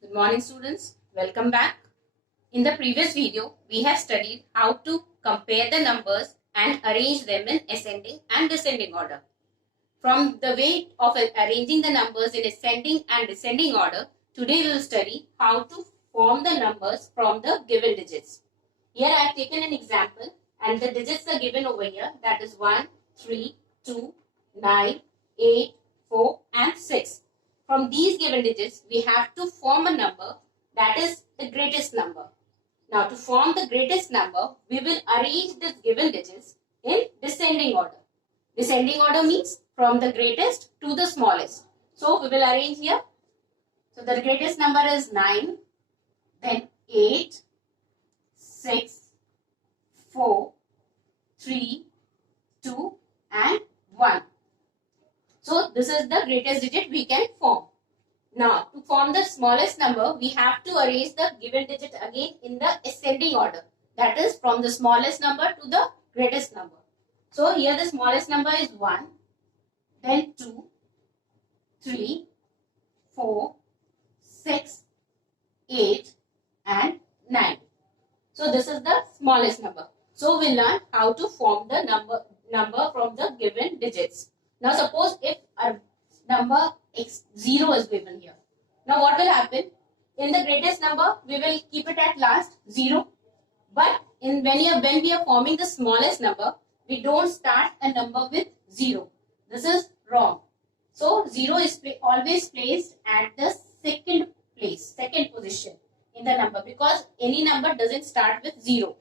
Good morning, students. Welcome back. In the previous video, we have studied how to compare the numbers and arrange them in ascending and descending order. From the way of arranging the numbers in ascending and descending order, today we will study how to form the numbers from the given digits. Here I have taken an example and the digits are given over here, that is 1, 3, 2, 9, 8, 4 and 6. From these given digits, we have to form a number that is the greatest number. Now to form the greatest number, we will arrange the given digits in descending order. Descending order means from the greatest to the smallest. So we will arrange here. So the greatest number is 9, then 8, 6, 4, 3, 2 and 1. So this is the greatest digit we can form. Now to form the smallest number, we have to arrange the given digit again in the ascending order. That is from the smallest number to the greatest number. So here the smallest number is 1, then 2, 3, 4, 6, 8 and 9. So this is the smallest number. So we learn how to form the number from the given digits. Now suppose if a number 0 is given here. Now what will happen? In the greatest number, we will keep it at last 0. But when we are forming the smallest number, we don't start a number with 0. This is wrong. So 0 is always placed at the second position in the number, because any number doesn't start with 0.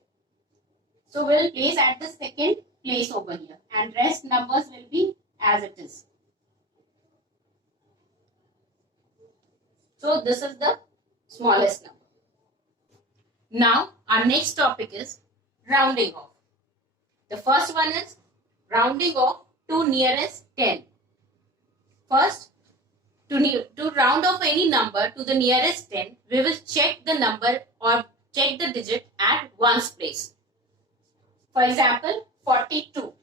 So we'll place at the second place over here and rest numbers will be as it is. So this is the smallest number. Now our next topic is rounding off. The first one is rounding off to nearest 10. First, to round off any number to the nearest 10, we will check the number or check the digit at ones place. For example, 42.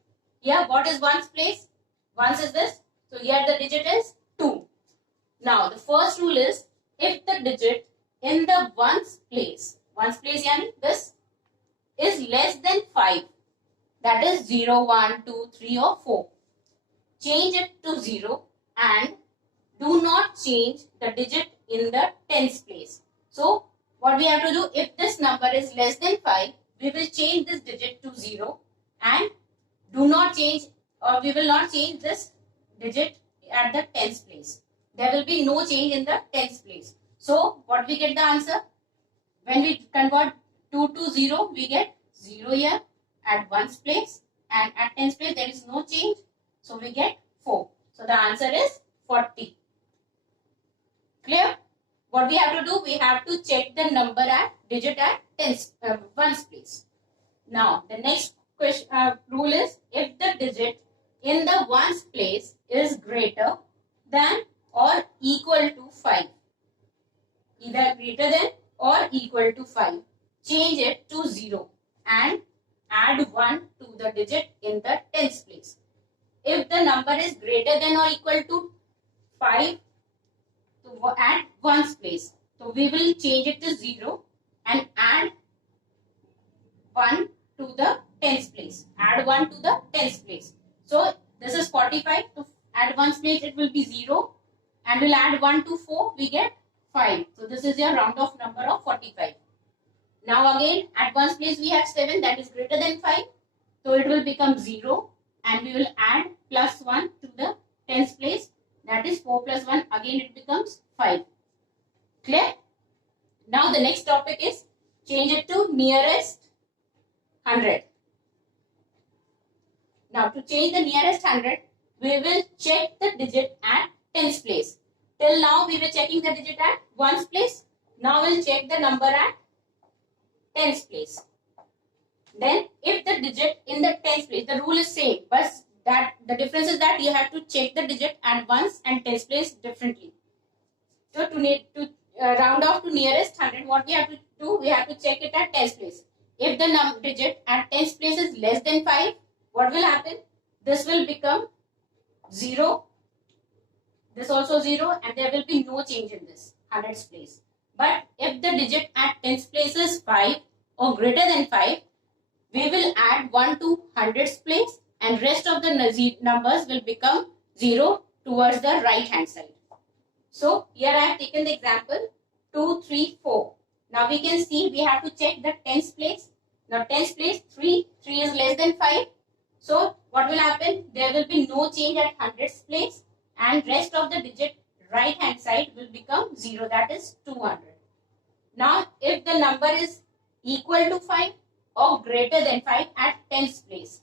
Here, what is ones place? Ones is this. So here the digit is 2. Now, the first rule is, if the digit in the ones place yani this, is less than 5, that is 0, 1, 2, 3 or 4, change it to 0 and do not change the digit in the tens place. So, what we have to do, if this number is less than 5, we will change this digit to 0 and do not change, or we will not change this digit at the tens place. There will be no change in the tens place. So, what we get the answer? When we convert 2 to 0, we get 0 here at ones place, and at tens place there is no change. So, we get 4. So, the answer is 40. Clear? What we have to do? We have to check the number at digit at ones place. Now, the next rule is, if the digit in the ones place is greater than or equal to 5, either greater than or equal to 5, change it to 0 and add 1 to the digit in the tens place. If the number is greater than or equal to 5 at ones place, so we will change it to 0 and add 1 to the tens place. Add 1 to the tens place. So this is 45. So at ones place it will be 0 and we'll add 1 to 4, we get 5. So this is your round off number of 45. Now again at ones place we have 7, that is greater than 5. So it will become 0 and we will add plus 1 to the tens place, that is 4 plus 1, again it becomes 5. Clear? Now the next topic is change it to nearest 100. Now to change the nearest 100, we will check the digit at tens place. Till now we were checking the digit at ones place. Now we'll check the number at tens place. Then if the digit in the tens place, the rule is same, but that the difference is that you have to check the digit at ones and tens place differently. So to round off to nearest 100, what we have to do? We have to check it at tens place. If the digit at tens place is less than 5, what will happen? This will become 0. This also 0, and there will be no change in this 100's place. But if the digit at tens place is 5 or greater than 5, we will add 1 to hundreds place and rest of the numbers will become 0 towards the right hand side. So here I have taken the example 2, 3, 4. Now we can see we have to check the tens place. Now tens place 3 is less than 5. So what will happen? There will be no change at hundreds place and rest of the digit right hand side will become 0, that is 200. Now if the number is equal to 5 or greater than 5 at tens place,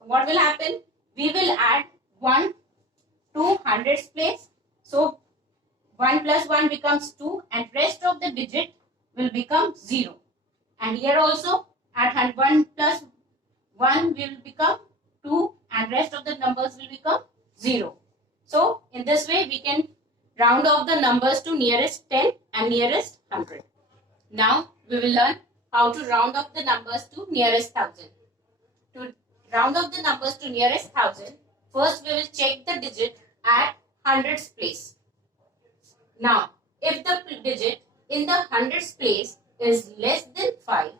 what will happen? We will add 1 to hundreds place. So 1 plus 1 becomes 2 and rest of the digit will become 0. And here also at 1 plus 1 will become 2 and rest of the numbers will become 0. So in this way we can round off the numbers to nearest 10 and nearest 100. Now we will learn how to round off the numbers to nearest 1000. To round off the numbers to nearest 1000, first we will check the digit at hundreds place. Now, if the digit in the hundreds place is less than 5,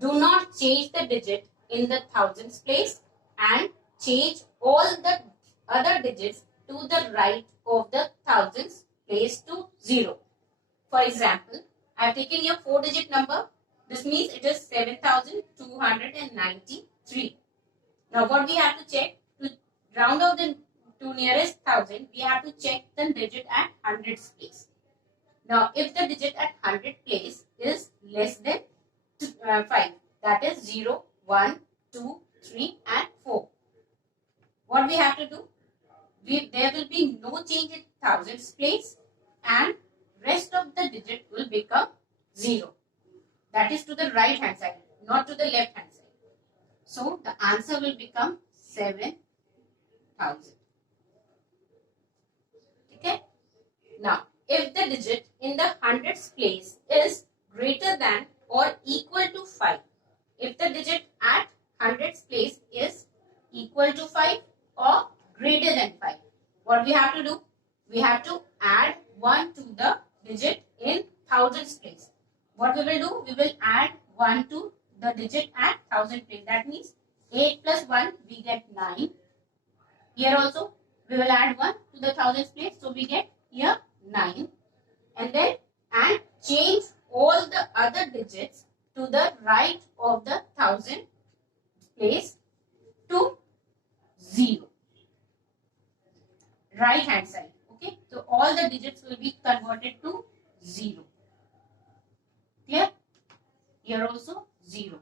do not change the digit in the thousands place and change all the other digits to the right of the thousands place to 0. For example, I have taken here 4-digit number. This means it is 7293. Now what we have to check? To round off the to nearest 1000, we have to check the digit at hundreds place. Now if the digit at 100 place is less than 5, that is 0, 1, 2, 3 and 4. What we have to do? There will be no change in thousands place and rest of the digit will become 0. That is to the right hand side, not to the left hand side. So the answer will become 7000. Okay. Now, if the digit in the hundreds place is greater than or equal to 5, if the digit at hundreds place is equal to 5 or greater than 5, what we have to do? We have to add 1 to the digit in thousands place. What we will do? We will add 1 to the digit at 1000 place. That means 8 plus 1 we get 9. Here also we will add 1 to the thousands place. So we get here 9. And then change all the other digits to the right of the thousand place to 0. Right hand side. Okay. So all the digits will be converted to 0. Clear? Here also 0.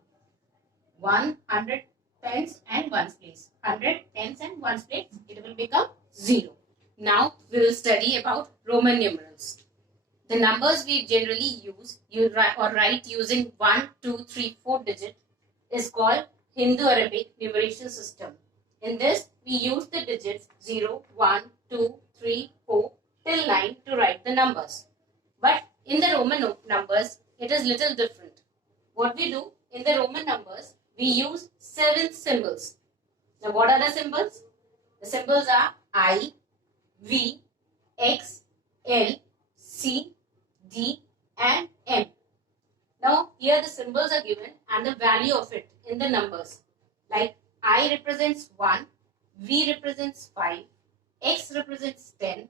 100 tens and ones place. 100 tens and ones place. It will become 0. Now we will study about Roman numerals. The numbers we generally use or write using 1, 2, 3, 4 digit is called Hindu-Arabic numeration system. In this, we use the digits 0, 1, 2, 3, 4 till 9 to write the numbers. But in the Roman numbers, it is little different. What we do in the Roman numbers, we use 7 symbols. Now what are the symbols? The symbols are I, V, X, L, C, D and M. Now here the symbols are given and the value of it in the numbers. Like I represents 1, V represents 5, X represents 10,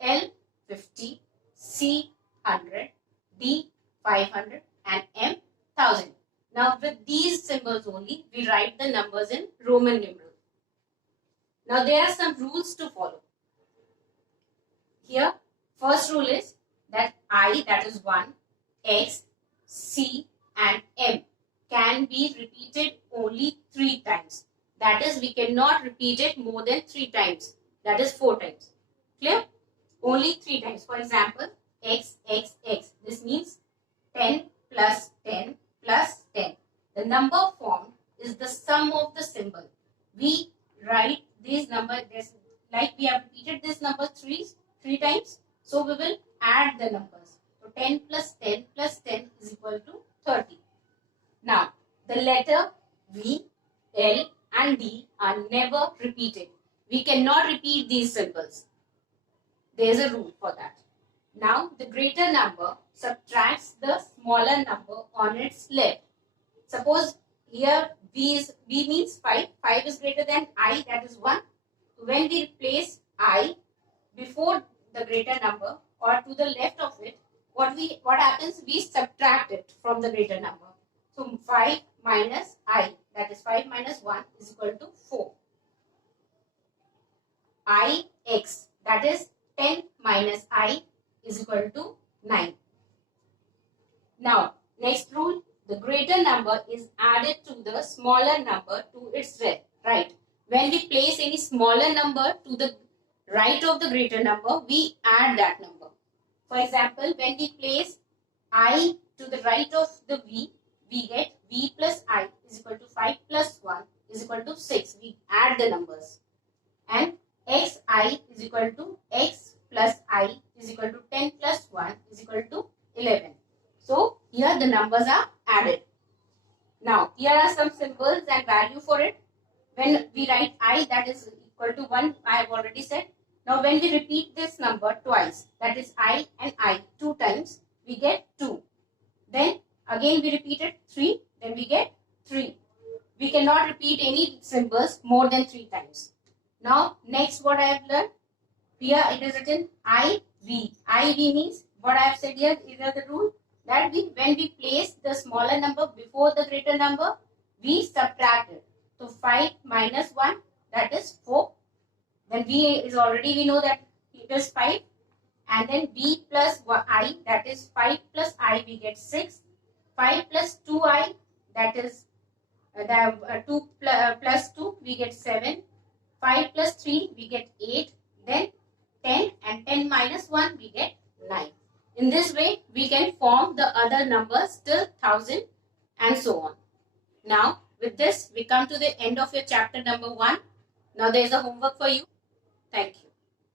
L 50, C 100, D 500 and M 1000. Now with these symbols only we write the numbers in Roman numeral. Now there are some rules to follow. Here first rule is that I, that is 1, X, C and M can be repeated only 3 times. That is, we cannot repeat it more than 3 times. That is 4 times. Clear? Only 3 times. For example, X, X, X. This means 10 plus 10 plus 10. The number formed is the sum of the symbol. We write these numbers, like we have repeated this number 3 times. So we will add the numbers. So 10 plus 10 plus 10 is equal to 30. Now, the letter V, L and D are never repeated. We cannot repeat these symbols. There is a rule for that. Now the greater number subtracts the smaller number on its left. Suppose here B means 5. 5 is greater than I, that is 1. When we replace I before the greater number or to the left of it, what happens? We subtract it from the greater number. So 5 minus I, that is 5 minus 1 is equal to 4. Ix, that is 10 minus I is equal to 9. Now, next rule, the greater number is added to the smaller number to its right. When we place any smaller number to the right of the greater number, we add that number. For example, when we place I to the right of the V, we get V plus I is equal to 5 plus 1 is equal to 6. We add the numbers. And Xi is equal to X plus I is equal to 10 plus 1 is equal to 11. So, here the numbers are added. Now, here are some symbols and value for it. When we write I, that is equal to 1, I have already said. Now, when we repeat this number twice, that is I and I 2 times, we get 2. Then, again we repeat it 3, then we get 3. We cannot repeat any symbols more than 3 times. Now, next what I have learned, here it is written IV. IV means, what I have said here, is the rule, that when we place the smaller number before the greater number, we subtract it. So 5 minus 1, that is 4. Then V is already, we know that it is 5. And then V plus I, that is 5 plus I, we get 6. 5 plus 2I, that is 2 plus 2, we get 7. 5 plus 3, we get 8. Then 10 and 10 minus 1, we get 9. In this way, we can form the other numbers till 1000 and so on. Now, with this, we come to the end of your chapter number 1. Now, there is a homework for you. Thank you.